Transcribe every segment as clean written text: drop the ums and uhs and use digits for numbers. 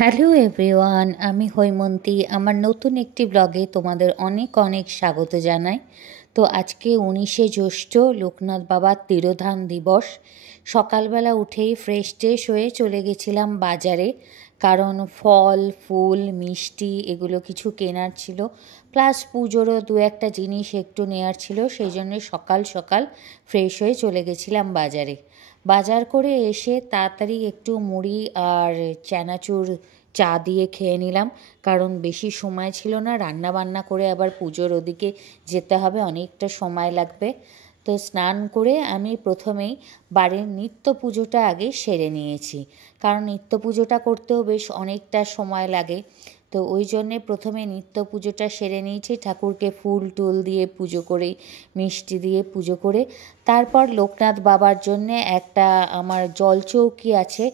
Hello everyone, আমি হৈমন্তী। আমার নতুন একটি ব্লগে তোমাদের অনেক অনেক স্বাগত জানাই। তো আজকে 19শে জ্যৈষ্ঠ, লোকনাথ বাবার তিরোধান দিবস। সকালবেলা উঠেই ফ্রেশ ট্রেশ হয়ে চলে গেছিলাম বাজারে, কারণ ফল ফুল মিষ্টি এগুলো কিছু কেনার ছিল, প্লাস পুজোরও দু একটা জিনিস একটু নেওয়ার ছিল। সেই জন্য সকাল সকাল ফ্রেশ হয়ে চলে গেছিলাম বাজারে। বাজার করে এসে তাড়াতাড়ি একটু মুড়ি আর চানাচুর চা দিয়ে খেয়ে নিলাম, কারণ বেশি সময় ছিল না। রান্না বান্না করে আবার পুজোর ওদিকে যেতে হবে, অনেকটা সময় লাগবে। তো স্নান করে আমি প্রথমেই বাড়ির নিত্য পুজোটা আগে সেরে নিয়েছি, কারণ নিত্য পুজোটা করতেও বেশ অনেকটা সময় লাগে। তো ওই জন্যে প্রথমে নিত্য পুজোটা সেরে নিয়েছি, ঠাকুরকে ফুল টুল দিয়ে পুজো করে, মিষ্টি দিয়ে পুজো করে তারপর লোকনাথ বাবার জন্যে একটা আমার জলচৌকি আছে,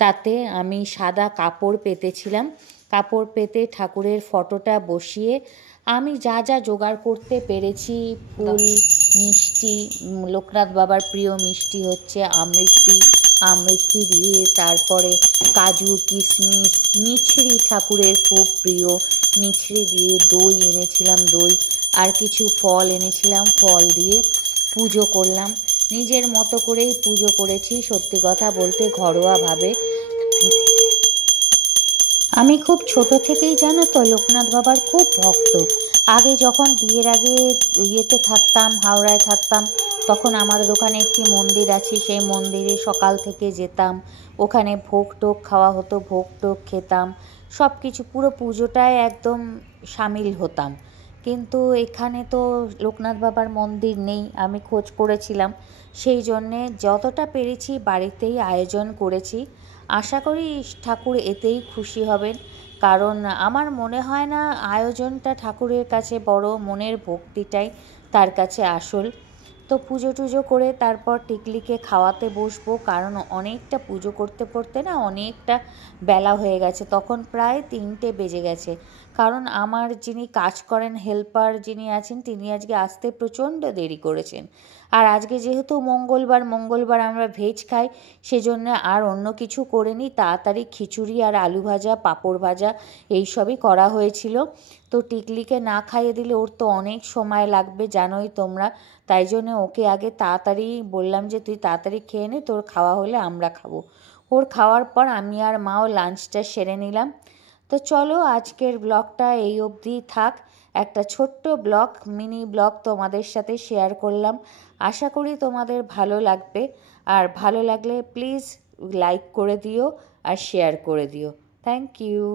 তাতে আমি সাদা কাপড় পেতেছিলাম। কাপড় পেতে ঠাকুরের ফটোটা বসিয়ে আমি যা যা জোগাড় করতে পেরেছি, ফুল মিষ্টি, লোকনাথ বাবার প্রিয় মিষ্টি হচ্ছে আমৃতি, আমৃতি দিয়ে তারপরে কাজু কিশমিশ, মিছরি ঠাকুরের খুব প্রিয়, মিছরি দিয়ে দই এনেছিলাম, দই আর কিছু ফল এনেছিলাম, ফল দিয়ে পুজো করলাম। নিজের মতো করেই পুজো করেছি, সত্যি কথা বলতে ঘরোয়াভাবে। আমি খুব ছোট থেকেই জানো তো লোকনাথ বাবার খুব ভক্ত। আগে যখন বিয়ের আগে ইয়েতে থাকতাম, হাওড়ায় থাকতাম, তখন আমাদের ওখানে একটি মন্দির আছে, সেই মন্দিরে সকাল থেকে যেতাম, ওখানে ভোগ টোগ খাওয়া হতো, ভোগ টোগ খেতাম, সব কিছু পুরো পুজোটায় একদম সামিল হতাম। কিন্তু এখানে তো লোকনাথ বাবার মন্দির নেই, আমি খোঁজ করেছিলাম, সেই জন্যে যতটা পেরেছি বাড়িতেই আয়োজন করেছি। আশা করি ঠাকুর এতেই খুশি হবেন, কারণ আমার মনে হয় না আয়োজনটা ঠাকুরের কাছে বড়, মনের ভক্তিটাই তার কাছে আসল। তো পুজো টুজো করে তারপর টিকলিকে খাওয়াতে বসবো, কারণ অনেকটা পুজো করতে করতে না অনেকটা বেলা হয়ে গেছে, তখন প্রায় 3টে বেজে গেছে। কারণ আমার যিনি কাজ করেন, হেল্পার যিনি আছেন, তিনি আজকে আসতে প্রচণ্ড দেরি করেছেন। আর আজকে যেহেতু মঙ্গলবার, মঙ্গলবার আমরা ভেজ খাই, সেজন্য আর অন্য কিছু করিনি, তাড়াতাড়ি খিচুড়ি আর আলু ভাজা, পাঁপড় ভাজা এইসবই করা হয়েছিল। তো টিকলিকে না খাইয়ে দিলে ওর তো অনেক সময় লাগবে, জানোই তোমরা। তাই জন্য ওকে আগে তাড়াতাড়ি বললাম যে তুই তাড়াতাড়ি খেয়ে নে, তোর খাওয়া হলে আমরা খাবো। ওর খাওয়ার পর আমি আর মাও লাঞ্চটা সেরে নিলাম। তো চলো আজকের ব্লগটা এই অবধি থাক, একটা ছোট্ট ব্লগ, মিনি ব্লগ তোমাদের সাথে শেয়ার করলাম। আশা করি তোমাদের ভালো লাগবে, আর ভালো লাগলে প্লিজ লাইক করে দিও আর শেয়ার করে দিও। Thank you.